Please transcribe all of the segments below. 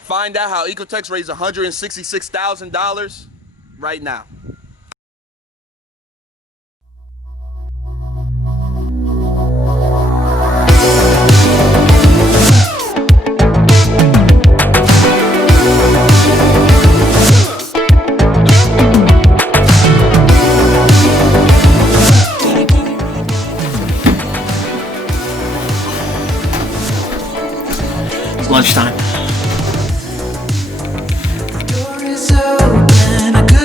Find out how ecoText raised $166,000 right now. It's lunchtime.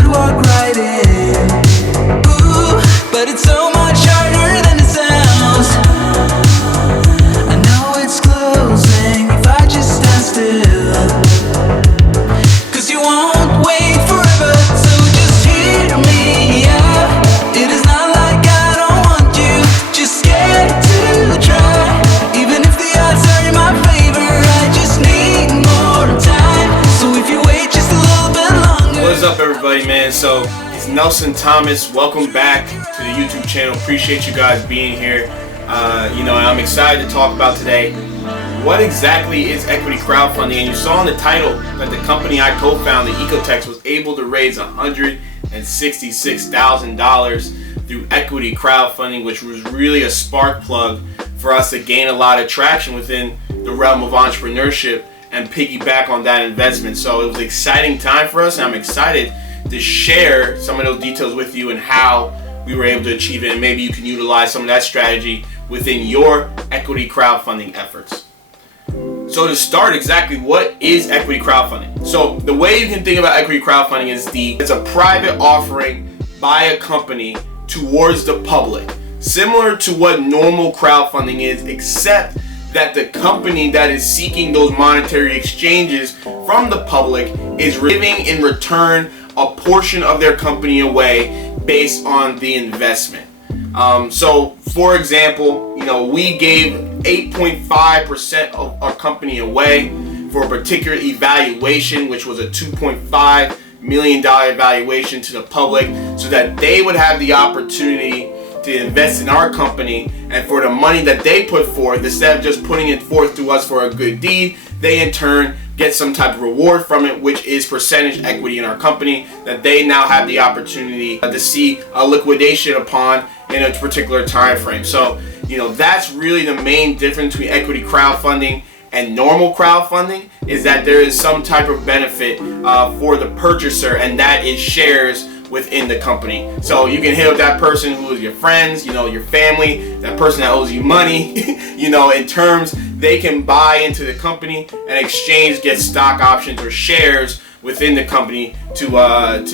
Walk right in. Ooh, but it's so much harder than it sounds. I know it's closing if I just stand still. Cause you won't wait forever, so just hear me out. It is not like I don't want you, just scared to try. Even if the odds are in my favor, I just need more time. So if you wait just a little bit longer. What's up, everybody, man? So it's Nelson Thomas. Welcome back to the YouTube channel. Appreciate you guys being here. I'm excited to talk about today what exactly is equity crowdfunding. And you saw in the title that the company I co-founded, ecoText, was able to raise $166,000 through equity crowdfunding, which was really a spark plug for us to gain a lot of traction within the realm of entrepreneurship and piggyback on that investment. So it was an exciting time for us, and I'm excited to share some of those details with you and how we were able to achieve it, and maybe you can utilize some of that strategy within your equity crowdfunding efforts. So to start, exactly what is equity crowdfunding? So the way you can think about equity crowdfunding is it's a private offering by a company towards the public, similar to what normal crowdfunding is, except that the company that is seeking those monetary exchanges from the public is giving in return a portion of their company away based on the investment. So for example, we gave 8.5% of our company away for a particular evaluation, which was a $2.5 million evaluation to the public, so that they would have the opportunity to invest in our company, and for the money that they put forth, instead of just putting it forth to us for a good deed, they in turn get some type of reward from it, which is percentage equity in our company that they now have the opportunity to see a liquidation upon in a particular time frame. So that's really the main difference between equity crowdfunding and normal crowdfunding, is that there is some type of benefit for the purchaser, and that is shares within the company. So you can hit up that person who is your friends, your family, that person that owes you money, in terms they can buy into the company and exchange, get stock options or shares within the company to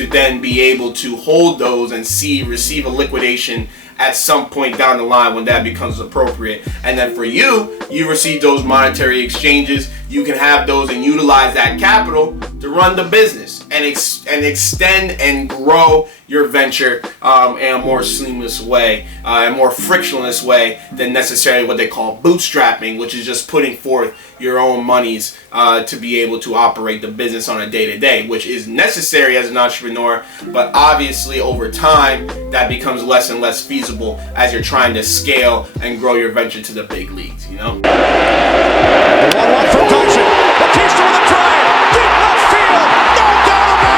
then be able to hold those and receive a liquidation at some point down the line when that becomes appropriate. And then for you receive those monetary exchanges. You can have those and utilize that capital to run the business and extend and grow your venture in a more seamless way, a more frictionless way than necessarily what they call bootstrapping, which is just putting forth your own monies to be able to operate the business on a day-to-day, which is necessary as an entrepreneur, but obviously over time that becomes less and less feasible as you're trying to scale and grow your venture to the big leagues. 1-1 for Dodson. Batista with a drive. Deep left field. No doubt about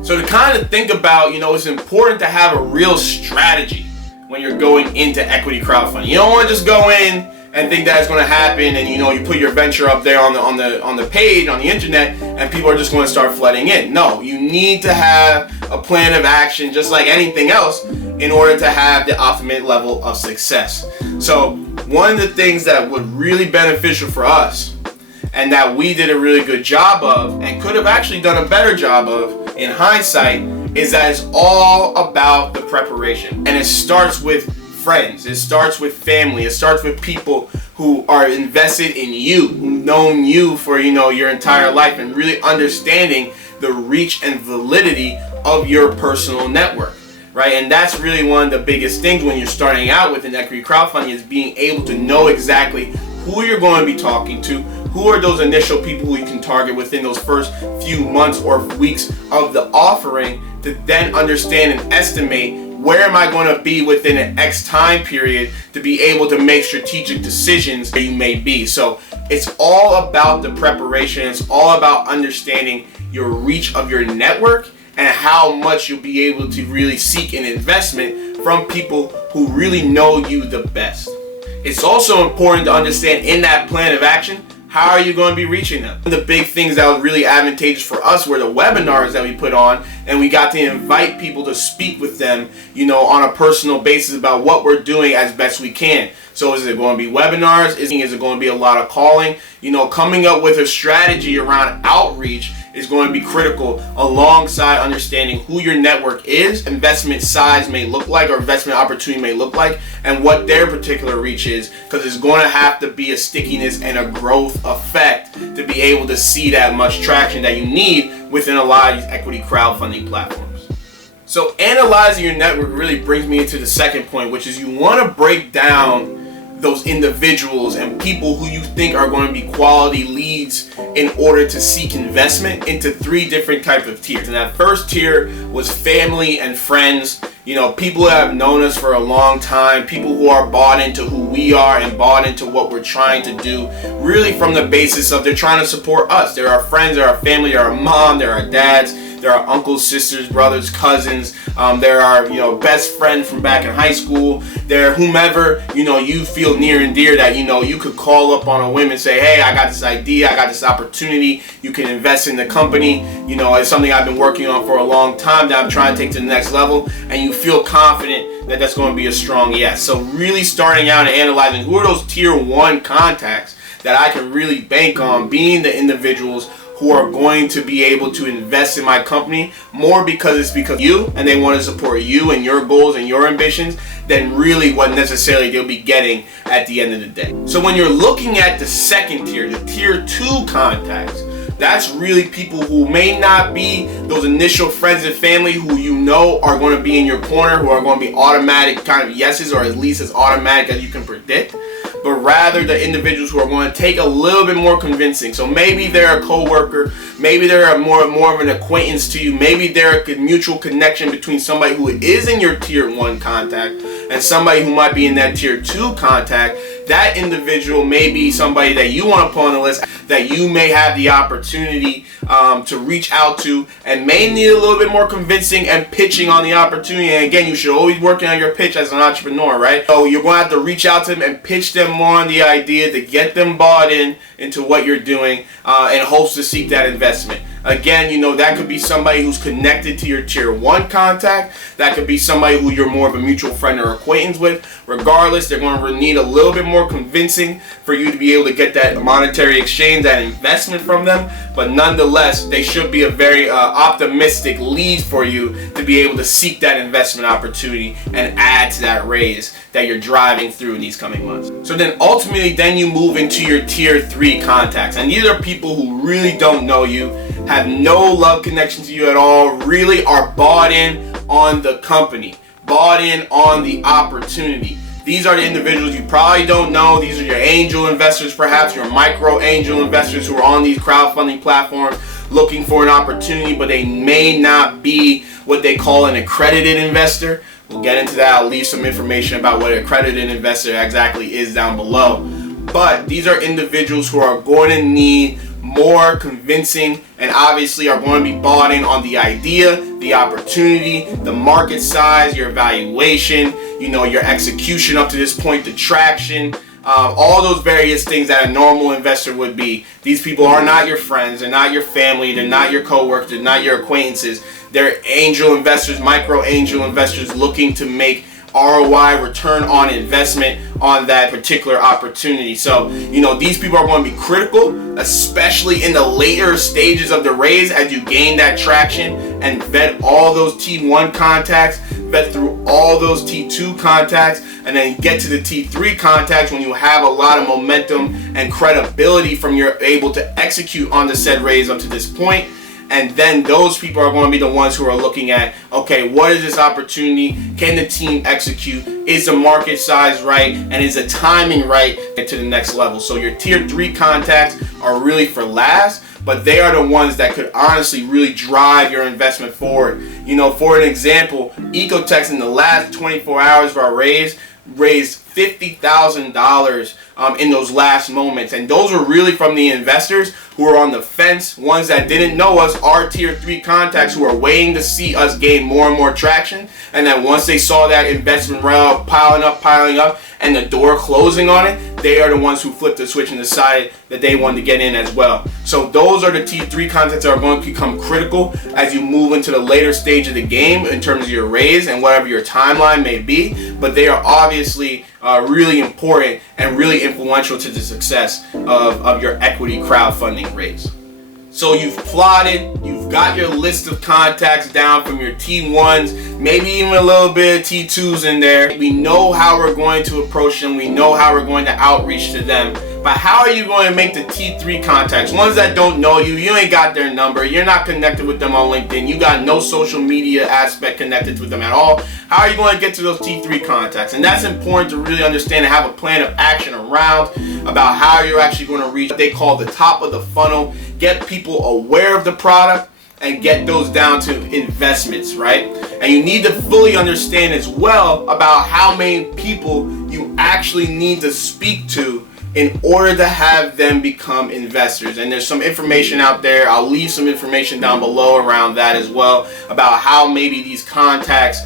it. So to kind of think about, it's important to have a real strategy when you're going into equity crowdfunding. You don't want to just go in and think that it's going to happen, and you put your venture up there on the page on the internet, and people are just going to start flooding in. No, you need to have a plan of action, just like anything else, in order to have the ultimate level of success. So one of the things that was really beneficial for us, and that we did a really good job of, and could have actually done a better job of in hindsight, is that it's all about the preparation. And it starts with friends, it starts with family, it starts with people who are invested in you, who've known you for your entire life, and really understanding the reach and validity of your personal network, right? And that's really one of the biggest things when you're starting out with an equity crowdfunding, is being able to know exactly who you're going to be talking to, who are those initial people who you can target within those first few months or weeks of the offering, to then understand and estimate where am I going to be within an X time period to be able to make strategic decisions where you may be. So it's all about the preparation. It's all about understanding your reach of your network and how much you'll be able to really seek an investment from people who really know you the best. It's also important to understand in that plan of action, how are you going to be reaching them? One of the big things that was really advantageous for us were the webinars that we put on, and we got to invite people to speak with them, on a personal basis about what we're doing as best we can. So is it going to be webinars? Is it going to be a lot of calling? Coming up with a strategy around outreach is going to be critical alongside understanding who your network is, investment size may look like, or investment opportunity may look like, and what their particular reach is, because it's going to have to be a stickiness and a growth effect to be able to see that much traction that you need within a lot of these equity crowdfunding platforms. So analyzing your network really brings me into the second point, which is you want to break down those individuals and people who you think are going to be quality leads in order to seek investment into 3 different types of tiers. And that first tier was family and friends, people that have known us for a long time, people who are bought into who we are and bought into what we're trying to do, really from the basis of they're trying to support us. They're our friends, they're our family, they're our mom, they're our dads, they're our uncles, sisters, brothers, cousins. They're our, best friend from back in high school. They're whomever, you feel near and dear that, you could call up on a whim and say, hey, I got this idea, I got this opportunity. You can invest in the company. It's something I've been working on for a long time that I'm trying to take to the next level. And you feel confident that that's going to be a strong yes. So really starting out and analyzing who are those tier 1 contacts that I can really bank on being the individuals who are going to be able to invest in my company more because it's because of you and they want to support you and your goals and your ambitions than really what necessarily they'll be getting at the end of the day. So when you're looking at the second tier, the tier 2 contacts, that's really people who may not be those initial friends and family who are going to be in your corner, who are going to be automatic kind of yeses, or at least as automatic as you can predict, but rather the individuals who are going to take a little bit more convincing. So maybe they're a coworker, maybe they're more of an acquaintance to you, maybe they're a mutual connection between somebody who is in your tier 1 contact and somebody who might be in that tier 2 contact. That individual may be somebody that you want to put on the list that you may have the opportunity to reach out to and may need a little bit more convincing and pitching on the opportunity. And again, you should always work on your pitch as an entrepreneur, right? So you're going to have to reach out to them and pitch them more on the idea to get them bought into what you're doing in hopes to seek that investment. Again, that could be somebody who's connected to your tier 1 contact. That could be somebody who you're more of a mutual friend or acquaintance with. Regardless, they're going to need a little bit more convincing for you to be able to get that monetary exchange, that investment from them. But nonetheless, they should be a very optimistic lead for you to be able to seek that investment opportunity and add to that raise that you're driving through in these coming months. So then ultimately, you move into your tier 3 contacts. And these are people who really don't know you, have no love connection to you at all, really are bought in on the company, bought in on the opportunity. These are the individuals you probably don't know. These are your angel investors, perhaps your micro angel investors who are on these crowdfunding platforms looking for an opportunity, but they may not be what they call an accredited investor. We'll get into that. I'll leave some information about what an accredited investor exactly is down below. But these are individuals who are going to need more convincing and obviously are going to be bought in on the idea, the opportunity, the market size, your valuation, your execution up to this point, the traction, all those various things that a normal investor would be. These people are not your friends, they're not your family, they're not your coworkers, they're not your acquaintances. They're angel investors, micro angel investors looking to make ROI, return on investment, on that particular opportunity. So, these people are going to be critical, especially in the later stages of the raise as you gain that traction and vet all those T1 contacts, vet through all those T2 contacts, and then get to the T3 contacts when you have a lot of momentum and credibility from you're able to execute on the said raise up to this point. And then those people are going to be the ones who are looking at, okay, what is this opportunity? Can the team execute? Is the market size right? And is the timing right to the next level? So your tier 3 contacts are really for last, but they are the ones that could honestly really drive your investment forward. For an example, ecoText in the last 24 hours of our raised $50,000 in those last moments, and those were really from the investors who are on the fence, ones that didn't know us, our tier 3 contacts who are waiting to see us gain more and more traction, and then once they saw that investment round piling up and the door closing on it, they are the ones who flipped the switch and decided that they wanted to get in as well. So those are the tier 3 contacts that are going to become critical as you move into the later stage of the game in terms of your raise and whatever your timeline may be, but they are obviously really important and really influential to the success of your equity crowdfunding raise. So you've plotted, you've got your list of contacts down from your T1s, maybe even a little bit of T2s in there. We know how we're going to approach them, we know how we're going to outreach to them, but how are you going to make the T3 contacts, ones that don't know you, you ain't got their number, you're not connected with them on LinkedIn, you got no social media aspect connected with them at all. How are you going to get to those T3 contacts? And that's important to really understand and have a plan of action around about how you're actually going to reach what they call the top of the funnel, get people aware of the product, and get those down to investments, right? And you need to fully understand as well about how many people you actually need to speak to in order to have them become investors. And there's some information out there. I'll leave some information down below around that as well, about how maybe these contacts,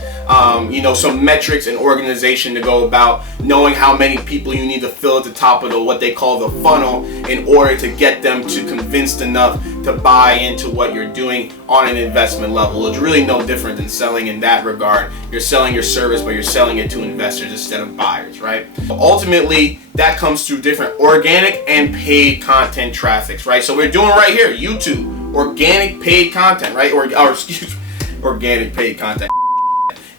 some metrics and organization to go about knowing how many people you need to fill at the top of what they call the funnel in order to get them to convinced enough to buy into what you're doing on an investment level. It's really no different than selling in that regard. You're selling your service, but you're selling it to investors instead of buyers, right? But ultimately, that comes through different organic and paid content traffics, right? So we're doing right here, YouTube, organic paid content, right? Organic paid content.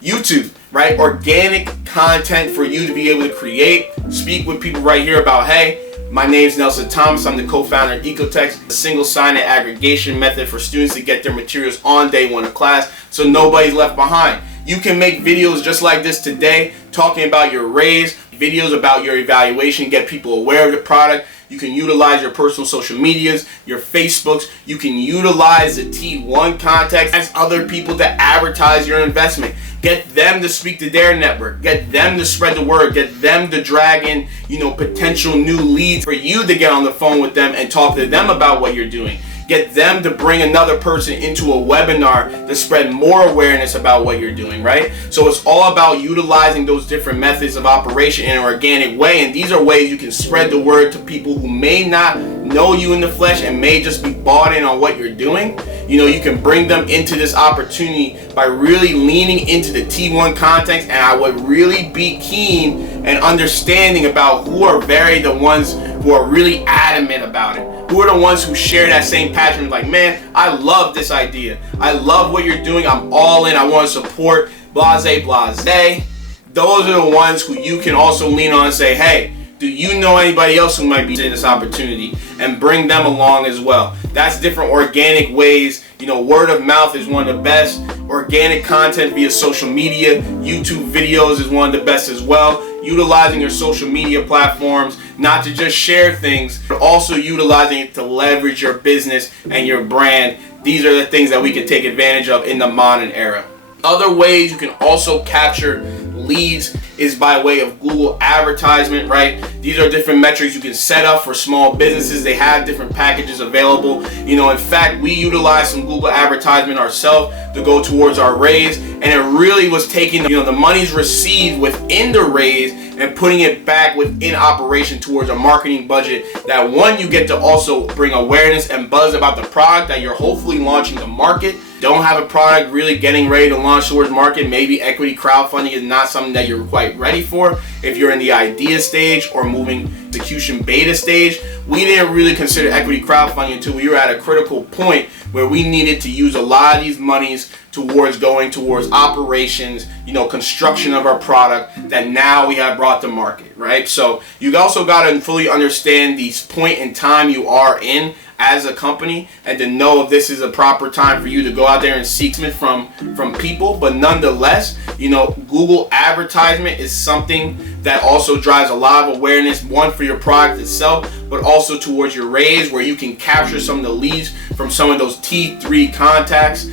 YouTube, right? Organic content for you to be able to create, speak with people right here about, hey, my name's Nelson Thomas. I'm the co-founder of ecoText, a single sign-in aggregation method for students to get their materials on day one of class so nobody's left behind. You can make videos just like this today, talking about your raise, videos about your evaluation, get people aware of the product. You can utilize your personal social medias, your Facebooks. You can utilize the T1 contacts as other people to advertise your investment. Get them to speak to their network. Get them to spread the word. Get them to drag in, potential new leads for you to get on the phone with them and talk to them about what you're doing. Get them to bring another person into a webinar to spread more awareness about what you're doing, right? So it's all about utilizing those different methods of operation in an organic way, and these are ways you can spread the word to people who may not know you in the flesh and may just be bought in on what you're doing. You can bring them into this opportunity by really leaning into the T1 contacts, and I would really be keen and understanding about who are the ones who are really adamant about it. Who are the ones who share that same passion, like, man, I love this idea. I love what you're doing. I'm all in. I want to support, blase. Those are the ones who you can also lean on and say, hey, do you know anybody else who might be in this opportunity? And bring them along as well. That's different organic ways. Word of mouth is one of the best. Organic content via social media, YouTube videos is one of the best as well. Utilizing your social media platforms, not to just share things, but also utilizing it to leverage your business and your brand. These are the things that we can take advantage of in the modern era. Other ways you can also capture leads is by way of Google advertisement, right? These are different metrics you can set up for small businesses. They have different packages available. In fact, we utilize some Google advertisement ourselves to go towards our raise, and it really was taking the monies received within the raise and putting it back within operation towards a marketing budget that, one, you get to also bring awareness and buzz about the product that you're hopefully launching to market. Don't have a product really getting ready to launch towards market. Maybe equity crowdfunding is not something that you're quite ready for. If you're in the idea stage or moving execution beta stage, we didn't really consider equity crowdfunding until we were at a critical point where we needed to use a lot of these monies towards going towards operations, construction of our product that now we have brought to market, right? So you also got to fully understand the point in time you are in as a company, and to know if this is a proper time for you to go out there and seek from people. But nonetheless, you know, Google advertisement is something that also drives a lot of awareness, one, for your product itself, but also towards your raise, where you can capture some of the leads from some of those T3 contacts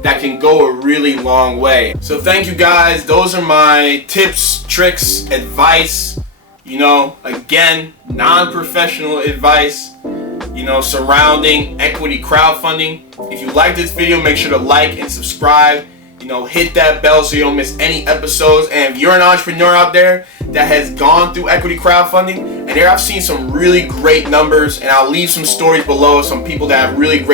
that can go a really long way. So thank you guys. Those are my tips, tricks, advice, you know, again, non-professional advice, you know, surrounding equity crowdfunding. If you like this video, make sure to like and subscribe. You know, hit that bell so you don't miss any episodes. And if you're an entrepreneur out there that has gone through equity crowdfunding, and there I've seen some really great numbers, and I'll leave some stories below, some people that have really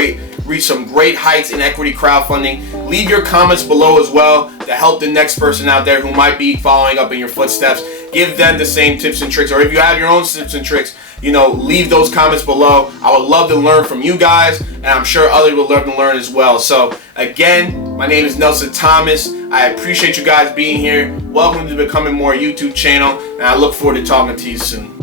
reached some great heights in equity crowdfunding. Leave your comments below as well to help the next person out there who might be following up in your footsteps. Give them the same tips and tricks, or if you have your own tips and tricks, you know, leave those comments below. I would love to learn from you guys, and I'm sure others would love to learn as well. So again, my name is Nelson Thomas. I appreciate you guys being here. Welcome to Becoming More YouTube channel, and I look forward to talking to you soon.